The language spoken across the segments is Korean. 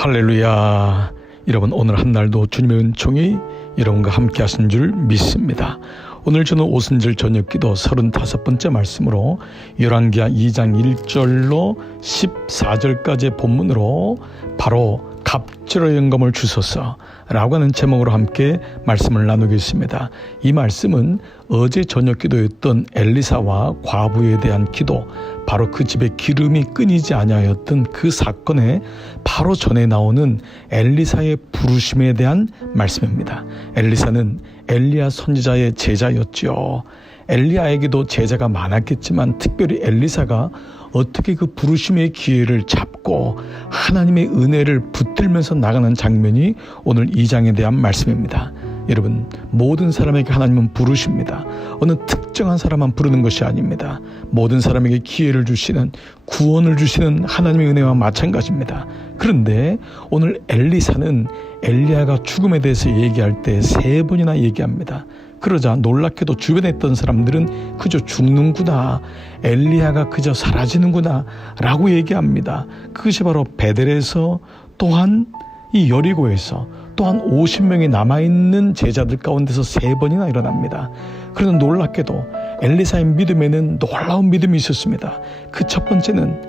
할렐루야. 여러분, 오늘 한 날도 주님의 은총이 여러분과 함께 하신 줄 믿습니다. 오늘 저는 오순절 저녁기도 35번째 말씀으로 열왕기하 2장 1절로 14절까지의 본문으로 바로 갑절의 영감을 주소서 라고 하는 제목으로 함께 말씀을 나누겠습니다. 이 말씀은 어제 저녁 기도였던 엘리사와 과부에 대한 기도, 바로 그 집에 기름이 끊이지 아니하였던 그 사건에 바로 전에 나오는 엘리사의 부르심에 대한 말씀입니다. 엘리사는 엘리야 선지자의 제자였죠. 엘리야에게도 제자가 많았겠지만 특별히 엘리사가 어떻게 그 부르심의 기회를 잡고 하나님의 은혜를 붙들면서 나가는 장면이 오늘 2장에 대한 말씀입니다. 여러분, 모든 사람에게 하나님은 부르십니다. 어느 특정한 사람만 부르는 것이 아닙니다. 모든 사람에게 기회를 주시는, 구원을 주시는 하나님의 은혜와 마찬가지입니다. 그런데 오늘 엘리사는 엘리야가 죽음에 대해서 얘기할 때 3번이나 얘기합니다. 그러자 놀랍게도 주변에 있던 사람들은 그저 죽는구나, 엘리야가 그저 사라지는구나 라고 얘기합니다. 그것이 바로 베델에서, 또한 이 여리고에서 또한 50명이 남아있는 제자들 가운데서 3번이나 일어납니다. 그러나 놀랍게도 엘리사의 믿음에는 놀라운 믿음이 있었습니다. 그 첫 번째는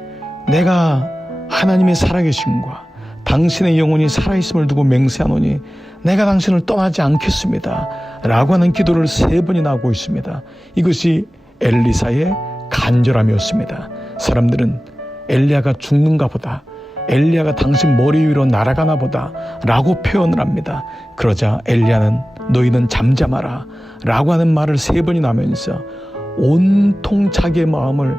내가 하나님의 살아계심과 당신의 영혼이 살아있음을 두고 맹세하노니 내가 당신을 떠나지 않겠습니다 라고 하는 기도를 3번이나 하고 있습니다. 이것이 엘리사의 간절함이었습니다. 사람들은 엘리야가 죽는가 보다, 엘리야가 당신 머리 위로 날아가나 보다 라고 표현을 합니다. 그러자 엘리야는 너희는 잠잠하라 라고 하는 말을 3번이나 하면서 온통 자기의 마음을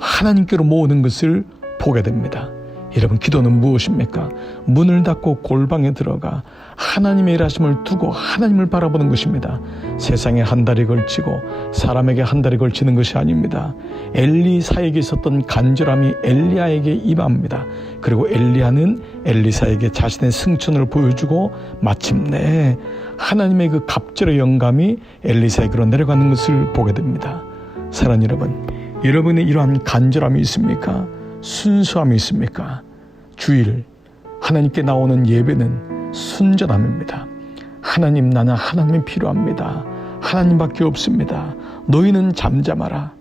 하나님께로 모으는 것을 보게 됩니다. 여러분, 기도는 무엇입니까? 문을 닫고 골방에 들어가 하나님의 일하심을 두고 하나님을 바라보는 것입니다. 세상에 한 달이 걸치고 사람에게 한 달이 걸치는 것이 아닙니다. 엘리사에게 있었던 간절함이 엘리야에게 임합니다. 그리고 엘리야는 엘리사에게 자신의 승천을 보여주고 마침내 하나님의 그 갑절의 영감이 엘리사에게로 내려가는 것을 보게 됩니다. 사랑하는 여러분, 여러분의 이러한 간절함이 있습니까? 순수함이 있습니까? 주일 하나님께 나오는 예배는 순전함입니다. 하나님, 나는 하나님이 필요합니다. 하나님밖에 없습니다. 너희는 잠잠하라.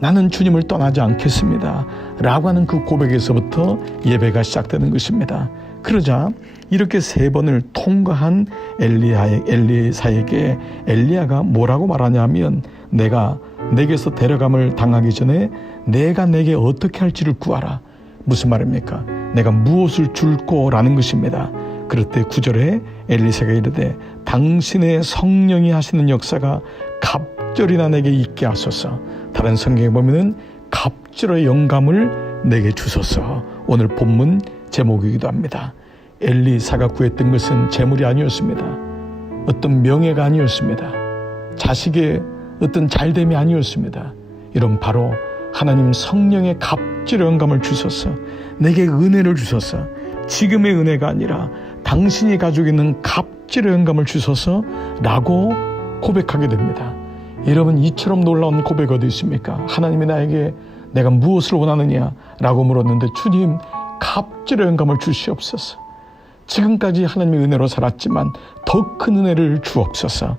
나는 주님을 떠나지 않겠습니다 라고 하는 그 고백에서부터 예배가 시작되는 것입니다. 그러자 이렇게 3번을 통과한 엘리사에게 엘리야가 뭐라고 말하냐면, 내가 내게서 데려감을 당하기 전에 내가 내게 어떻게 할지를 구하라. 무슨 말입니까? 내가 무엇을 줄꼬 라는 것입니다. 그럴 때 9절에 엘리사가 이르되 당신의 성령이 하시는 역사가 갑절이나 내게 있게 하소서. 다른 성경에 보면은 갑절의 영감을 내게 주소서. 오늘 본문 제목이기도 합니다. 엘리사가 구했던 것은 재물이 아니었습니다. 어떤 명예가 아니었습니다. 자식의 어떤 잘됨이 아니었습니다. 이런 바로 하나님 성령의 갑절의 영감을 주소서. 내게 은혜를 주소서. 지금의 은혜가 아니라 당신이 가지고 있는 갑절의 영감을 주소서 라고 고백하게 됩니다. 여러분, 이처럼 놀라운 고백 어디 있습니까? 하나님이 나에게 내가 무엇을 원하느냐 라고 물었는데, 주님, 갑절의 영감을 주시옵소서. 지금까지 하나님의 은혜로 살았지만 더 큰 은혜를 주옵소서.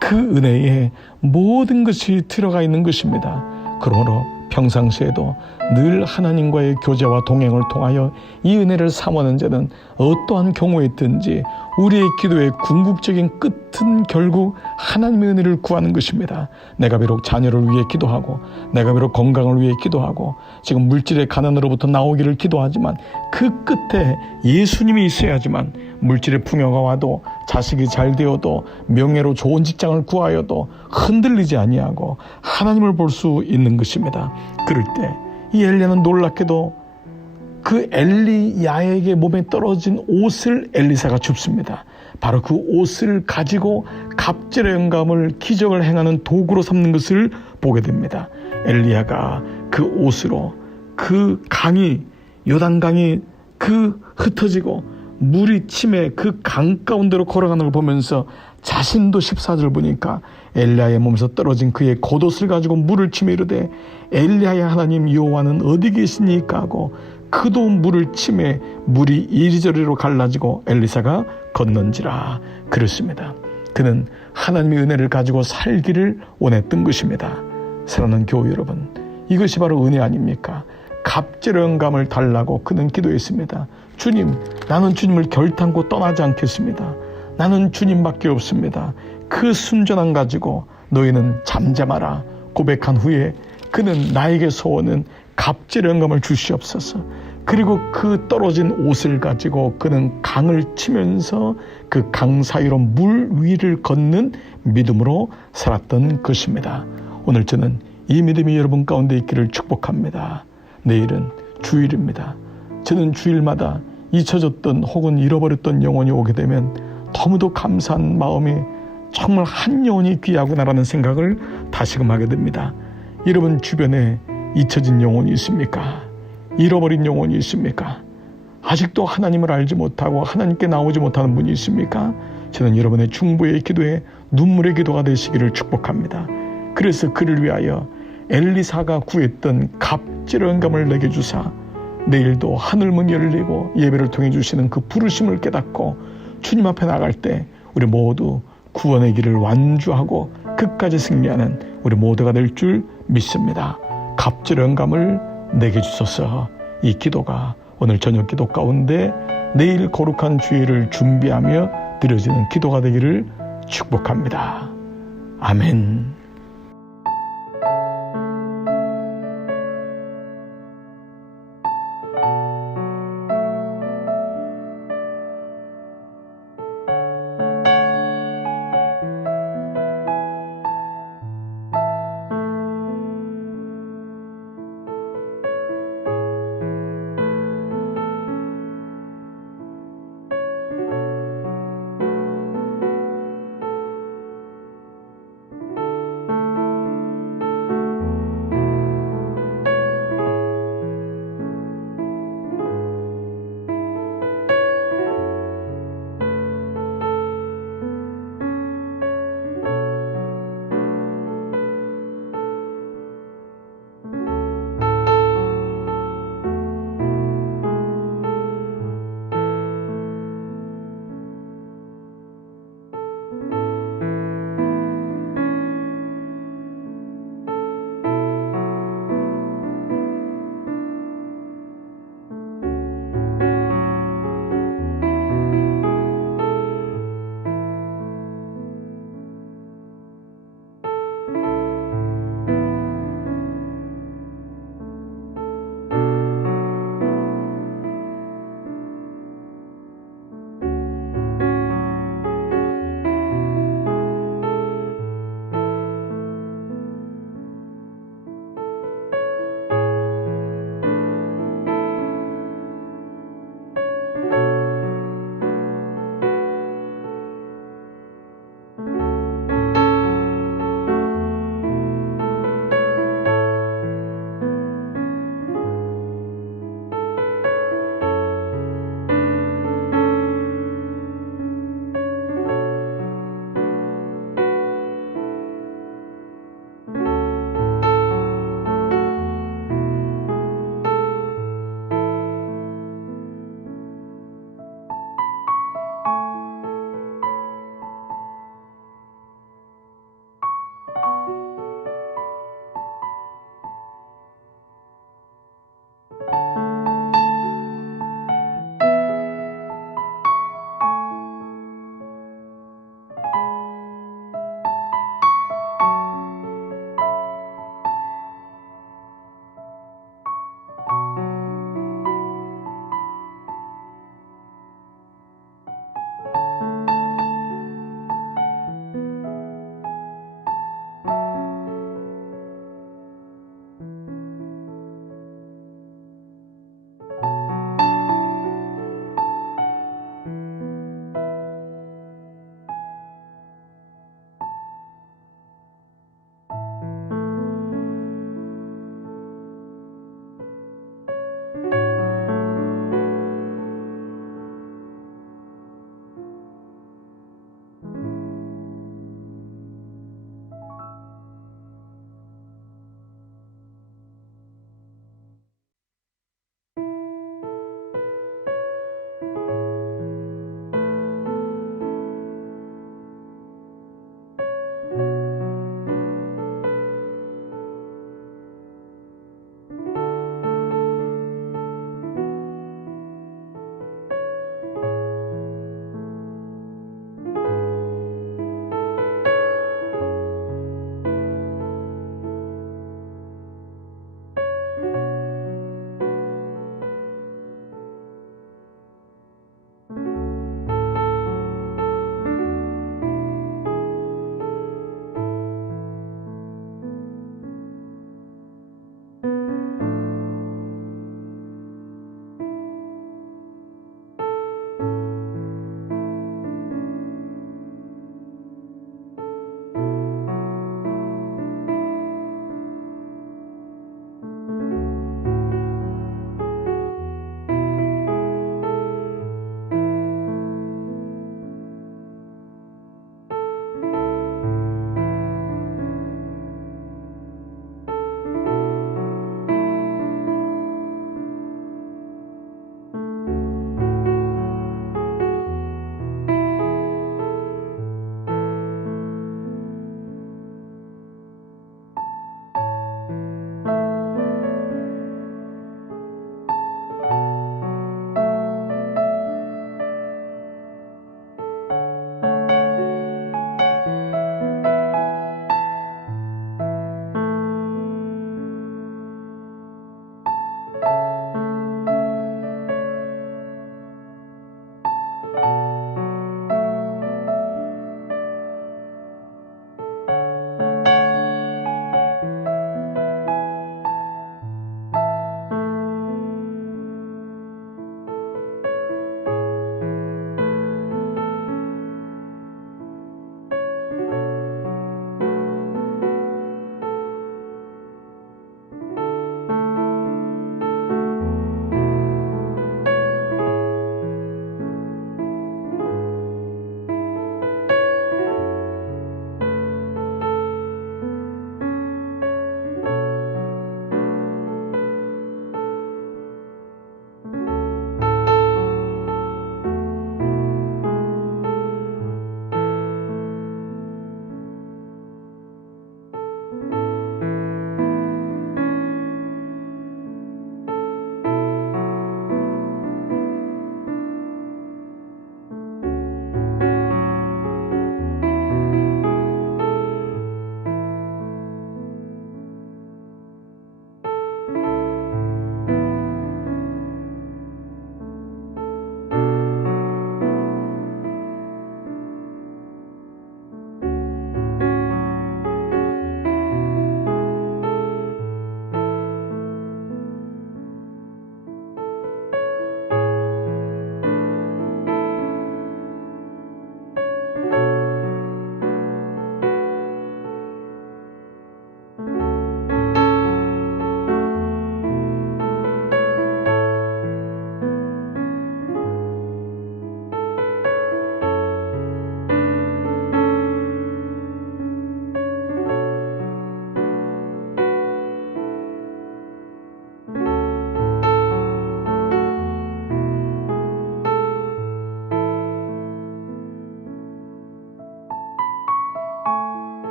그 은혜에 모든 것이 들어가 있는 것입니다. 그러므로 평상시에도 늘 하나님과의 교제와 동행을 통하여 이 은혜를 사모하는 자는 어떠한 경우에 있든지 우리의 기도의 궁극적인 끝은 결국 하나님의 은혜를 구하는 것입니다. 내가 비록 자녀를 위해 기도하고, 내가 비록 건강을 위해 기도하고, 지금 물질의 가난으로부터 나오기를 기도하지만 그 끝에 예수님이 있어야지만 물질의 풍요가 와도, 자식이 잘 되어도, 명예로 좋은 직장을 구하여도 흔들리지 아니하고 하나님을 볼 수 있는 것입니다. 그럴 때 이 엘리야는 놀랍게도 그 엘리야에게 몸에 떨어진 옷을 엘리사가 줍습니다. 바로 그 옷을 가지고 갑절의 영감을, 기적을 행하는 도구로 삼는 것을 보게 됩니다. 엘리야가 그 옷으로 그 강이, 요단강이 그 흩어지고 물이 침에 그 강 가운데로 걸어가는 걸 보면서 자신도 14절 보니까 엘리야의 몸에서 떨어진 그의 겉옷을 가지고 물을 치며 이르되 엘리야의 하나님 여호와는 어디 계시니까 하고 그도 물을 치매 물이 이리저리로 갈라지고 엘리사가 건넌지라. 그렇습니다. 그는 하나님의 은혜를 가지고 살기를 원했던 것입니다. 사랑하는 교우 여러분, 이것이 바로 은혜 아닙니까? 갑절의 감을 달라고 그는 기도했습니다. 주님, 나는 주님을 결탄코 떠나지 않겠습니다. 나는 주님밖에 없습니다. 그 순전함 가지고 너희는 잠잠하라 고백한 후에 그는 나에게 소원은 갑절의 감을 주시옵소서. 그리고 그 떨어진 옷을 가지고 그는 강을 치면서 그 강 사이로 물 위를 걷는 믿음으로 살았던 것입니다. 오늘 저는 이 믿음이 여러분 가운데 있기를 축복합니다. 내일은 주일입니다. 저는 주일마다 잊혀졌던 혹은 잃어버렸던 영혼이 오게 되면 너무도 감사한 마음이 정말 한 영혼이 귀하구나라는 생각을 다시금 하게 됩니다. 여러분 주변에 잊혀진 영혼이 있습니까? 잃어버린 영혼이 있습니까? 아직도 하나님을 알지 못하고 하나님께 나오지 못하는 분이 있습니까? 저는 여러분의 중보의 기도에 눈물의 기도가 되시기를 축복합니다. 그래서 그를 위하여 엘리사가 구했던 갑절의 감을 내게 주사 내일도 하늘문 열리고 예배를 통해 주시는 그 부르심을 깨닫고 주님 앞에 나갈 때 우리 모두 구원의 길을 완주하고 끝까지 승리하는 우리 모두가 될 줄 믿습니다. 갑절의 감을 내게 주소서. 이 기도가 오늘 저녁 기도 가운데 내일 거룩한 주일을 준비하며 드려지는 기도가 되기를 축복합니다. 아멘.